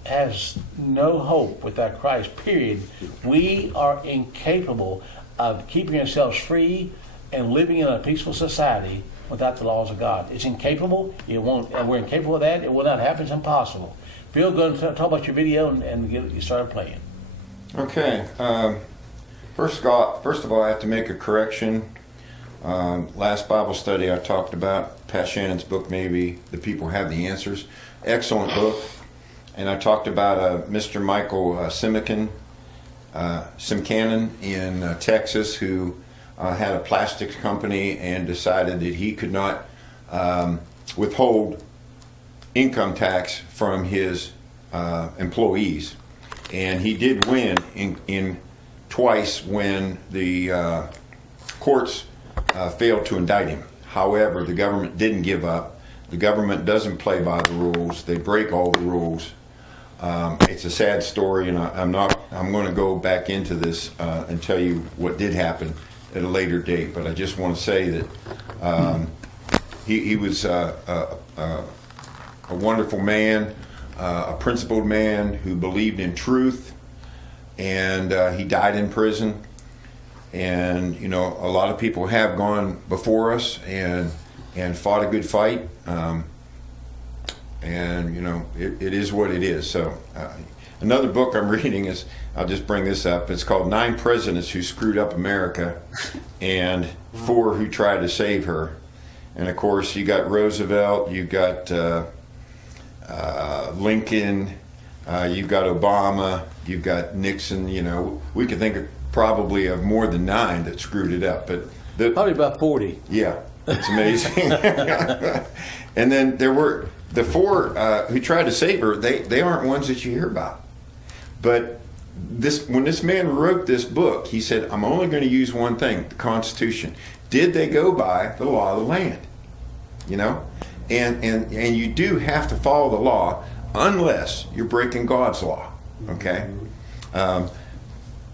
has no hope without Christ, period. We are incapable of keeping ourselves free and living in a peaceful society without the laws of God. It's incapable. It won't. And we're incapable of that. It will not happen. It's impossible. Phil, go and talk about your video and get you started playing. Okay. First of all, I have to make a correction. Last Bible study I talked about Pat Shannon's book, Maybe the People Have the Answers. Excellent book. And I talked about Mr. Michael Simcanen in Texas, who had a plastics company and decided that he could not withhold income tax from his employees. And he did win in twice when the courts failed to indict him. However, the government didn't give up. The government doesn't play by the rules. They break all the rules. It's a sad story, and I'm going to go back into this and tell you what did happen at a later date. But I just want to say that he was a wonderful man, a principled man who believed in truth, and he died in prison. And you know, a lot of people have gone before us and fought a good fight. And you know, it is what it is. So another book I'm reading is, I'll just bring this up, it's called 9 Presidents Who Screwed Up America and 4 Who Tried to Save Her. And of course you got Roosevelt, you got Lincoln, you've got Obama, you've got Nixon. You know, we could think of probably of more than 9 that screwed it up, but Probably about 40. yeah, it's amazing. And then there were the 4 who tried to save her. They aren't ones that you hear about. But when this man wrote this book, he said, I'm only going to use one thing, the Constitution. Did they go by the law of the land? You know? And you do have to follow the law unless you're breaking God's law. Okay?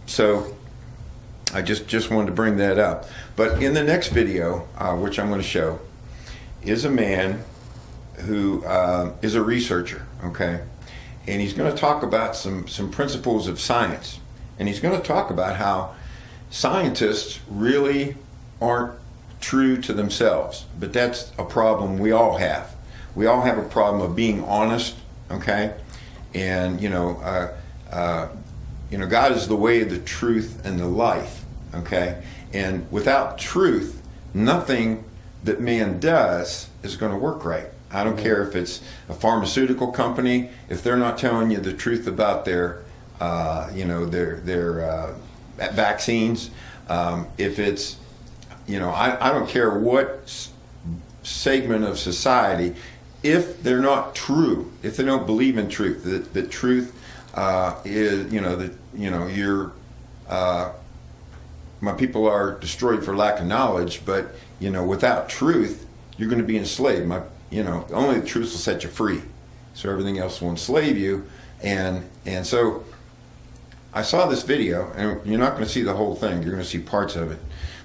So I just wanted to bring that up. But in the next video, which I'm going to show, is a man who is a researcher, okay? And he's going to talk about some principles of science. And he's going to talk about how scientists really aren't true to themselves. But that's a problem we all have. We all have a problem of being honest, okay? And, you know, God is the way, the truth, and the life, okay? And without truth, nothing that man does is going to work right. I don't care if it's a pharmaceutical company, if they're not telling you the truth about their vaccines. If it's, you know, I don't care what segment of society, if they're not true, if they don't believe in truth, that truth is, my people are destroyed for lack of knowledge, but, you know, without truth, you're going to be enslaved. Only the truth will set you free. So everything else will enslave you. And so I saw this video, and you're not going to see the whole thing. You're going to see parts of it.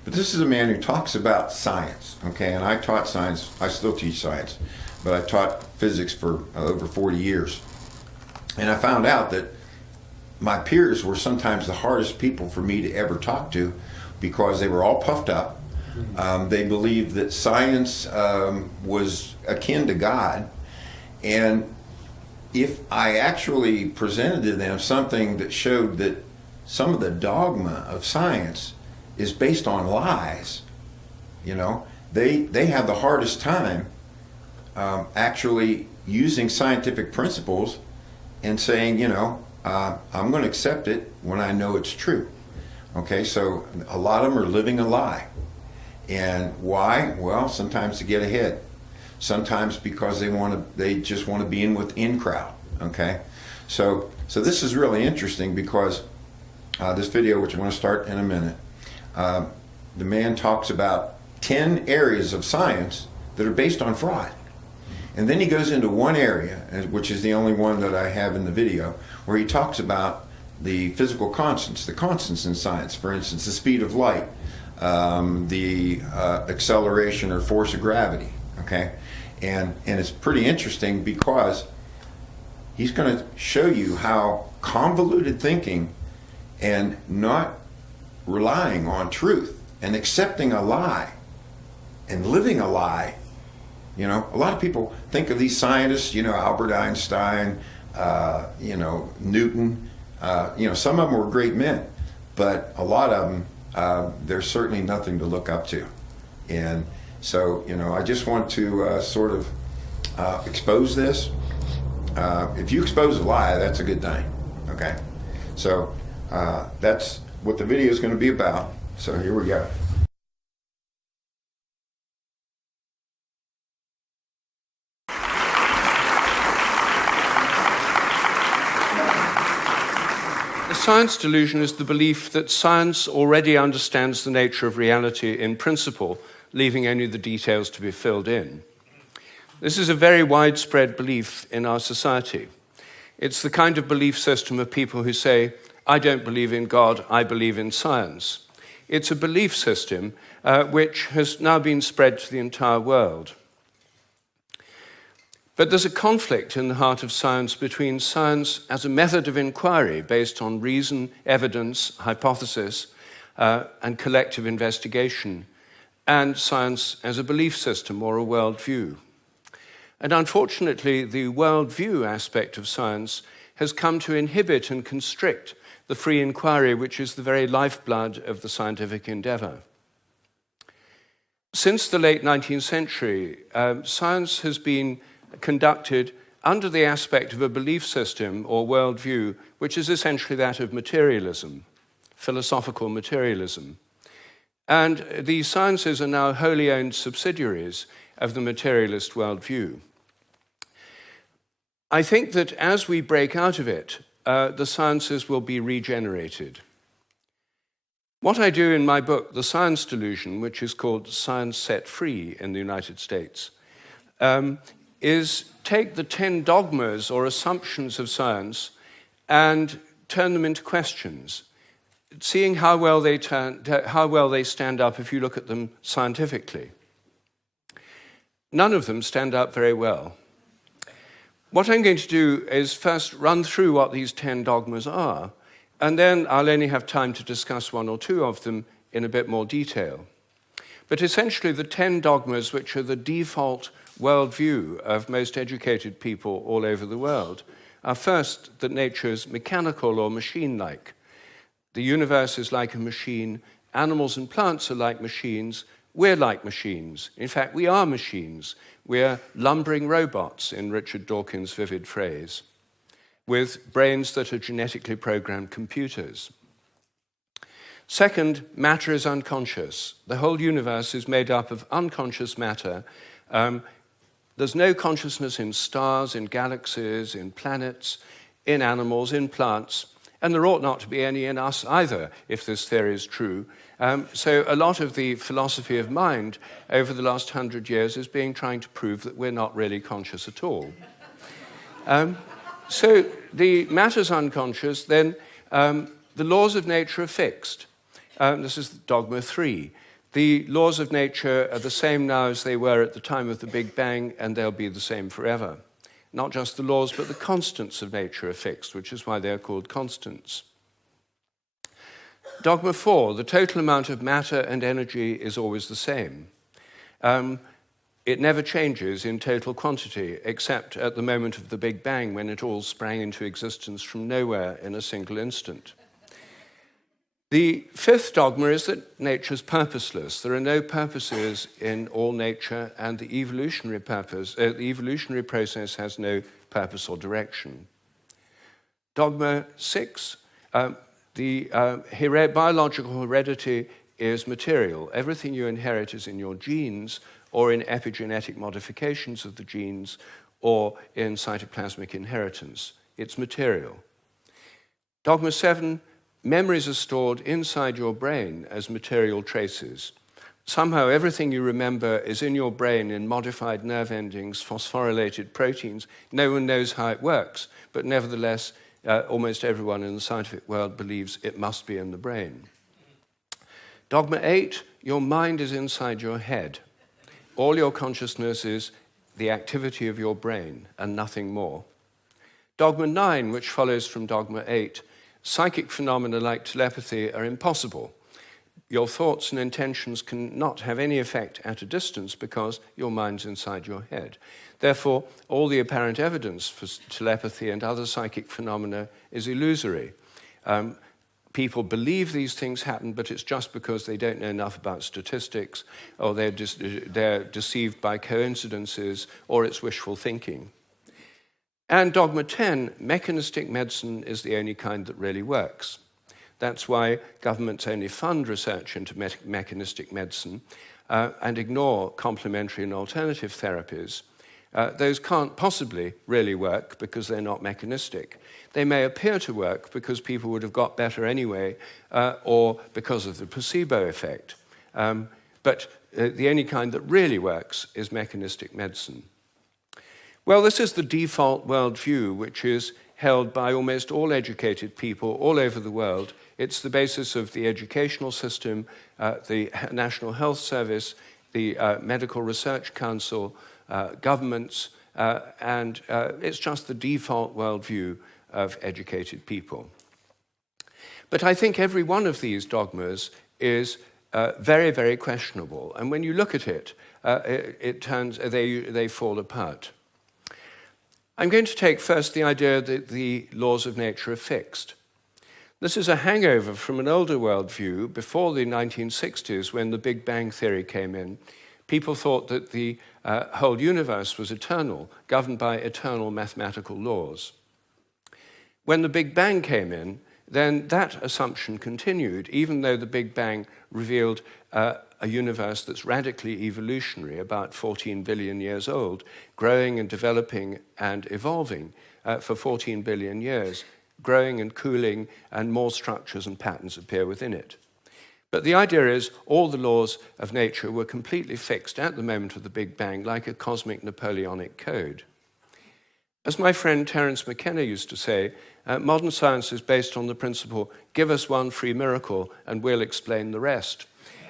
But this is a man who talks about science, okay? And I taught science. I still teach science, but I taught physics for over 40 years. And I found out that my peers were sometimes the hardest people for me to ever talk to because they were all puffed up. They believed that science was akin to God. And if I actually presented to them something that showed that some of the dogma of science is based on lies, you know, they have the hardest time actually using scientific principles and saying, you know, I'm going to accept it when I know it's true. Okay, so a lot of them are living a lie. And why? Well, sometimes to get ahead. Sometimes because they just want to be in crowd. Okay, so this is really interesting because this video, which I'm going to start in a minute, the man talks about 10 areas of science that are based on fraud. And then he goes into one area, which is the only one that I have in the video, where he talks about the physical constants, the constants in science. For instance, the speed of light, the acceleration or force of gravity. Okay, and it's pretty interesting because he's going to show you how convoluted thinking and not relying on truth and accepting a lie and living a lie. You know, a lot of people think of these scientists, you know, Albert Einstein, you know, Newton, you know, some of them were great men, but a lot of them, there's certainly nothing to look up to. And so, you know, I just want to sort of expose this. If you expose a lie, that's a good thing, okay? So that's what the video is going to be about. So here we go. The science delusion is the belief that science already understands the nature of reality in principle, leaving only the details to be filled in. This is a very widespread belief in our society. It's the kind of belief system of people who say, I don't believe in God, I believe in science. It's a belief system which has now been spread to the entire world. But there's a conflict in the heart of science between science as a method of inquiry based on reason, evidence, hypothesis, and collective investigation, and science as a belief system or a worldview. And unfortunately, the worldview aspect of science has come to inhibit and constrict the free inquiry, which is the very lifeblood of the scientific endeavor. Since the late 19th century, science has been conducted under the aspect of a belief system or worldview, which is essentially that of materialism, philosophical materialism. And the sciences are now wholly owned subsidiaries of the materialist worldview. I think that as we break out of it, the sciences will be regenerated. What I do in my book, The Science Delusion, which is called Science Set Free in the United States, is take the 10 dogmas or assumptions of science and turn them into questions, seeing how well they stand up if you look at them scientifically. None of them stand up very well. What I'm going to do is first run through what these 10 dogmas are, and then I'll only have time to discuss one or two of them in a bit more detail. But essentially, the 10 dogmas, which are the default worldview of most educated people all over the world, are first that nature is mechanical or machine-like. The universe is like a machine, animals and plants are like machines, we're like machines. In fact, we are machines. We're lumbering robots, in Richard Dawkins' vivid phrase, with brains that are genetically programmed computers. Second, matter is unconscious. The whole universe is made up of unconscious matter. There's no consciousness in stars, in galaxies, in planets, in animals, in plants, and there ought not to be any in us either, if this theory is true. So a lot of the philosophy of mind over the last 100 years is trying to prove that we're not really conscious at all. So the matter's unconscious, then the laws of nature are fixed. This is dogma 3. The laws of nature are the same now as they were at the time of the Big Bang, and they'll be the same forever. Not just the laws, but the constants of nature are fixed, which is why they're called constants. Dogma 4, the total amount of matter and energy is always the same. It never changes in total quantity, except at the moment of the Big Bang, when it all sprang into existence from nowhere in a single instant. The 5th dogma is that nature's purposeless. There are no purposes in all nature, and the evolutionary process has no purpose or direction. Dogma 6, biological heredity is material. Everything you inherit is in your genes, or in epigenetic modifications of the genes, or in cytoplasmic inheritance. It's material. Dogma 7, memories are stored inside your brain as material traces. Somehow everything you remember is in your brain in modified nerve endings, phosphorylated proteins. No one knows how it works, but nevertheless, almost everyone in the scientific world believes it must be in the brain. Dogma 8, your mind is inside your head. All your consciousness is the activity of your brain and nothing more. Dogma 9, which follows from Dogma 8, psychic phenomena like telepathy are impossible. your thoughts and intentions cannot have any effect at a distance because your mind's inside your head. Therefore, all the apparent evidence for telepathy and other psychic phenomena is illusory. People believe these things happen, but it's just because they don't know enough about statistics, or they're deceived by coincidences, or it's wishful thinking. And dogma 10, mechanistic medicine is the only kind that really works. That's why governments only fund research into mechanistic medicine and ignore complementary and alternative therapies. Those can't possibly really work because they're not mechanistic. They may appear to work because people would have got better anyway, or because of the placebo effect. But the only kind that really works is mechanistic medicine. Well, this is the default worldview, which is held by almost all educated people all over the world. It's the basis of the educational system, the National Health Service, the Medical Research Council, governments, and it's just the default worldview of educated people. But I think every one of these dogmas is very, very questionable. And when you look at it, they fall apart. I'm going to take first the idea that the laws of nature are fixed. This is a hangover from an older worldview before the 1960s, when the Big Bang Theory came in. People thought that the whole universe was eternal, governed by eternal mathematical laws. When the Big Bang came in, then that assumption continued, even though the Big Bang revealed a universe that's radically evolutionary, about 14 billion years old, growing and developing and evolving for 14 billion years, growing and cooling, and more structures and patterns appear within it. But the idea is all the laws of nature were completely fixed at the moment of the Big Bang, like a cosmic Napoleonic code. As my friend Terence McKenna used to say, modern science is based on the principle, give us one free miracle and we'll explain the rest.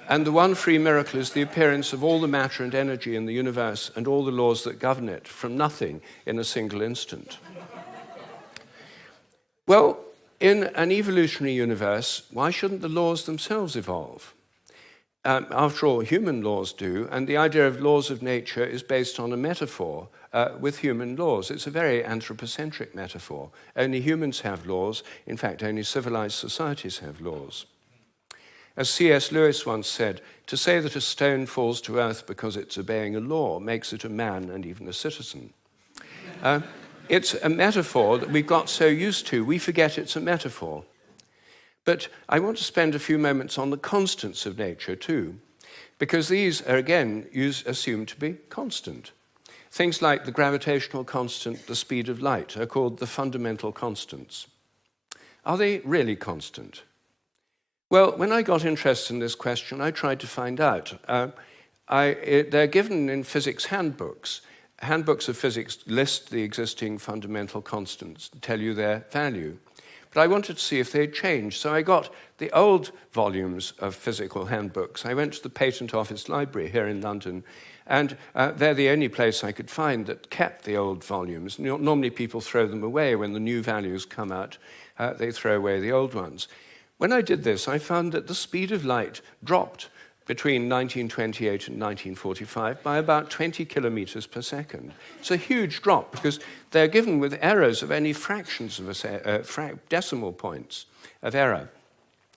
And the one free miracle is the appearance of all the matter and energy in the universe and all the laws that govern it from nothing in a single instant. Well, in an evolutionary universe, why shouldn't the laws themselves evolve? After all, human laws do, and the idea of laws of nature is based on a metaphor with human laws. It's a very anthropocentric metaphor. Only humans have laws. In fact, only civilized societies have laws. As C.S. Lewis once said, to say that a stone falls to earth because it's obeying a law makes it a man and even a citizen. It's a metaphor that we've got so used to, we forget it's a metaphor. But I want to spend a few moments on the constants of nature too, because these are again assumed to be constant. Things like the gravitational constant, the speed of light, are called the fundamental constants. Are they really constant? Well, when I got interested in this question, I tried to find out. They're given in physics handbooks. Handbooks of physics list the existing fundamental constants, tell you their value. But I wanted to see if they'd changed, so I got the old volumes of physical handbooks. I went to the Patent Office Library here in London, and they're the only place I could find that kept the old volumes. Normally people throw them away when the new values come out. They throw away the old ones. When I did this, I found that the speed of light dropped between 1928 and 1945 by about 20 kilometers per second. It's a huge drop because they're given with errors of only fractions of decimal points of error.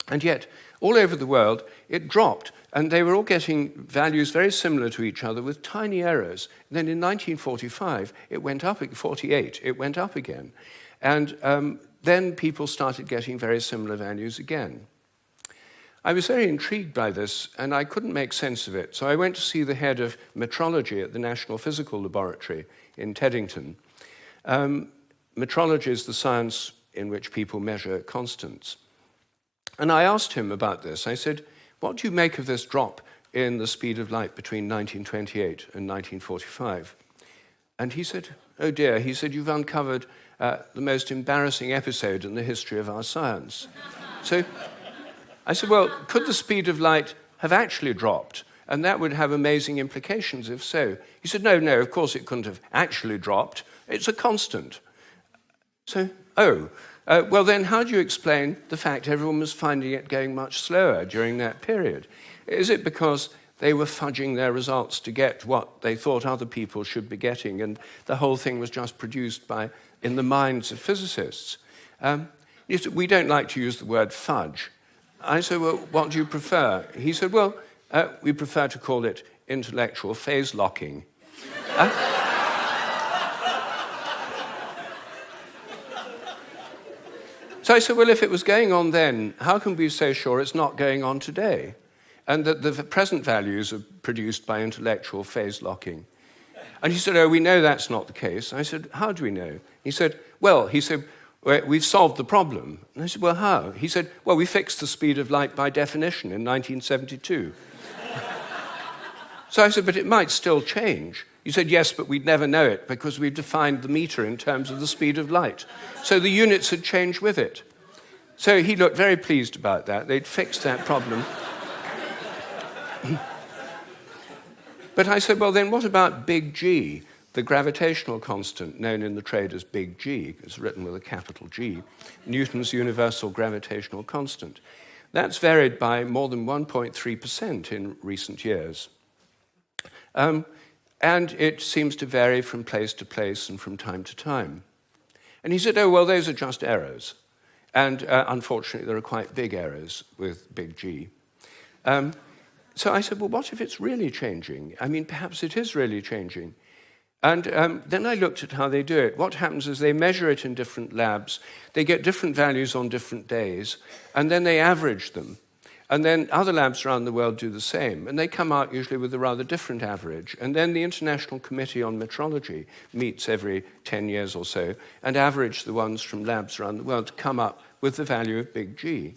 And yet, all over the world, it dropped, and they were all getting values very similar to each other with tiny errors. And then in 1945, it went up, 48, it went up again. And then people started getting very similar values again. I was very intrigued by this, and I couldn't make sense of it. So I went to see the head of metrology at the National Physical Laboratory in Teddington. Metrology is the science in which people measure constants. And I asked him about this. I said, what do you make of this drop in the speed of light between 1928 and 1945? And he said, oh dear, he said, you've uncovered the most embarrassing episode in the history of our science. So I said, well, could the speed of light have actually dropped? And that would have amazing implications if so. He said, no, of course it couldn't have actually dropped. It's a constant. So, Well, then how do you explain the fact everyone was finding it going much slower during that period? Is it because they were fudging their results to get what they thought other people should be getting, and the whole thing was just produced in the minds of physicists? We don't like to use the word fudge. I said, well, what do you prefer? He said, well, we prefer to call it intellectual phase locking. So I said, well, if it was going on then, how can we be so sure it's not going on today? And that the present values are produced by intellectual phase locking. And he said, oh, we know that's not the case. I said, how do we know? He said, we've solved the problem. And I said, well, how? He said, well, we fixed the speed of light by definition in 1972. So I said, but it might still change. He said, yes, but we'd never know it because we've defined the meter in terms of the speed of light. So the units had changed with it. So he looked very pleased about that. They'd fixed that problem. But I said, well, then what about big G, the gravitational constant known in the trade as big G? It's written with a capital G, Newton's universal gravitational constant. That's varied by more than 1.3% in recent years. And it seems to vary from place to place and from time to time. And he said, oh, well, those are just errors. And unfortunately, there are quite big errors with big G. So I said, well, what if it's really changing? I mean, perhaps it is really changing. And then I looked at how they do it. What happens is they measure it in different labs. They get different values on different days, and then they average them. And then other labs around the world do the same, and they come out usually with a rather different average. And then the International Committee on Metrology meets every 10 years or so and average the ones from labs around the world to come up with the value of big G.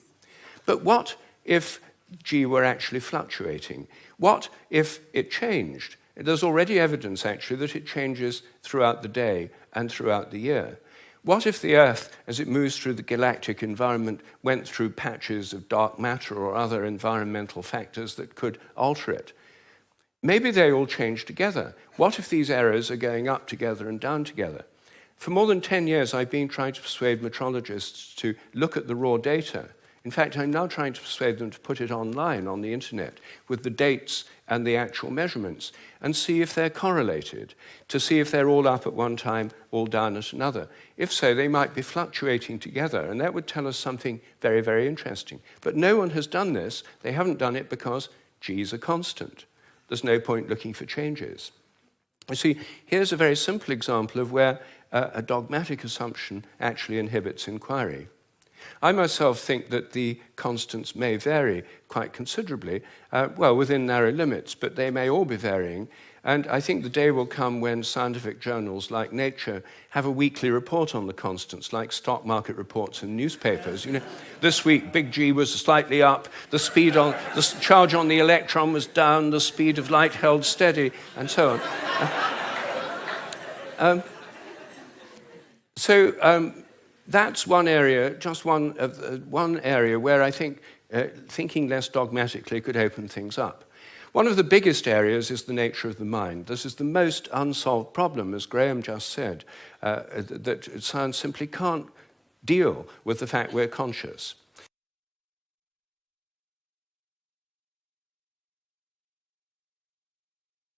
But what if G were actually fluctuating? What if it changed? There's already evidence, actually, that it changes throughout the day and throughout the year. What if the Earth, as it moves through the galactic environment, went through patches of dark matter or other environmental factors that could alter it? Maybe they all change together. What if these errors are going up together and down together? For more than 10 years, I've been trying to persuade metrologists to look at the raw data. In fact, I'm now trying to persuade them to put it online on the internet with the dates and the actual measurements and see if they're correlated, to see if they're all up at one time, all down at another. If so, they might be fluctuating together, and that would tell us something very, very interesting. But no one has done this. They haven't done it because G is a constant. There's no point looking for changes. You see, here's a very simple example of where a dogmatic assumption actually inhibits inquiry. I myself think that the constants may vary quite considerably, within narrow limits, but they may all be varying. And I think the day will come when scientific journals like Nature have a weekly report on the constants, like stock market reports in newspapers. You know, this week, big G was slightly up, the charge on the electron was down, the speed of light held steady, and so on. That's one area, just one area where I think thinking less dogmatically could open things up. One of the biggest areas is the nature of the mind. This is the most unsolved problem, as Graham just said, that science simply can't deal with the fact we're conscious.